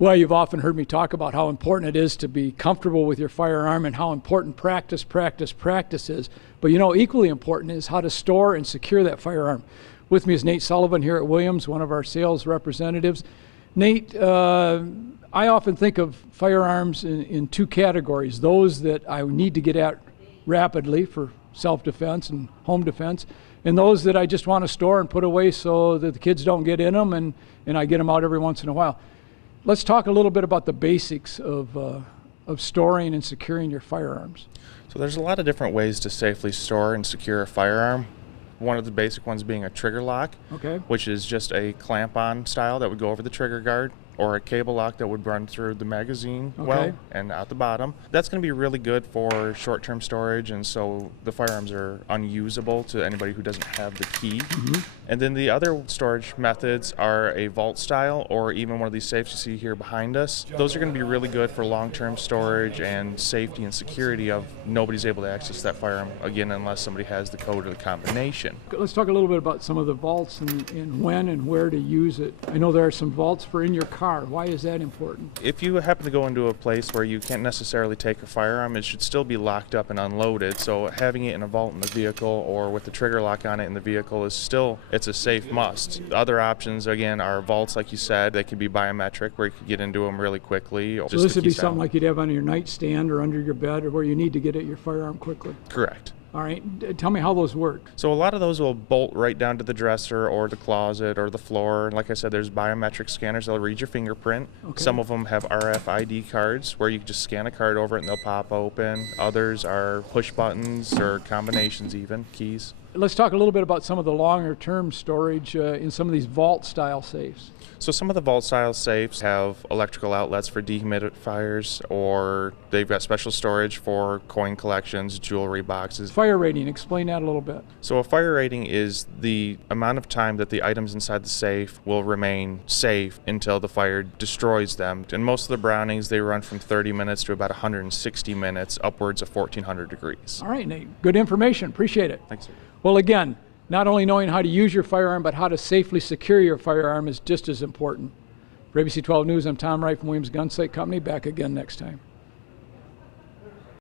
Well, you've often heard me talk about how important it is to be comfortable with your firearm and how important practice is. But you know, equally important is how to store and secure that firearm. With me is Nate Sullivan here at Williams, one of our sales representatives. Nate, I often think of firearms in two categories: those that I need to get at rapidly for self-defense and home defense, and those that I just want to store and put away so that the kids don't get in them and I get them out every once in a while. Let's talk a little bit about the basics of storing and securing your firearms. So there's a lot of different ways to safely store and secure a firearm. One of the basic ones being a trigger lock, which is just a clamp-on style that would go over the trigger guard, or a cable lock that would run through the magazine well and out the bottom. That's going to be really good for short-term storage, and so the firearms are unusable to anybody who doesn't have the key. And then the other storage methods are a vault style, or even one of these safes you see here behind us. Those are going to be really good for long-term storage and safety and security of nobody's able to access that firearm, again, unless somebody has the code or the combination. Let's talk a little bit about some of the vaults and when and where to use it. I know there are some vaults for in your car. Why is that important? If you happen to go into a place where you can't necessarily take a firearm, it should still be locked up and unloaded. So having it in a vault in the vehicle or with the trigger lock on it in the vehicle is still, it's a safe must. Other options, again, are vaults, like you said. They can be biometric, where you can get into them really quickly. So this would be something like you'd have on your nightstand or under your bed, or where you need to get at your firearm quickly? Correct. All right, tell me how those work. So a lot of those will bolt right down to the dresser or the closet or the floor. And like I said, there's biometric scanners that'll read your fingerprint. Some of them have RFID cards where you can just scan a card over it and they'll pop open. Others are push buttons or combinations, even keys. Let's talk a little bit about some of the longer term storage in some of these vault style safes. So some of the vault style safes have electrical outlets for dehumidifiers, or they've got special storage for coin collections, jewelry boxes. Fire rating, explain that a little bit. So a fire rating is the amount of time that the items inside the safe will remain safe until the fire destroys them. And most of the Brownings, they run from 30 minutes to about 160 minutes, upwards of 1400 degrees. All right, Nate, good information, appreciate it. Thanks, sir. Well, again, not only knowing how to use your firearm, but how to safely secure your firearm is just as important. For ABC 12 News, I'm Tom Wright from Williams Gun Sight Company. Back again next time.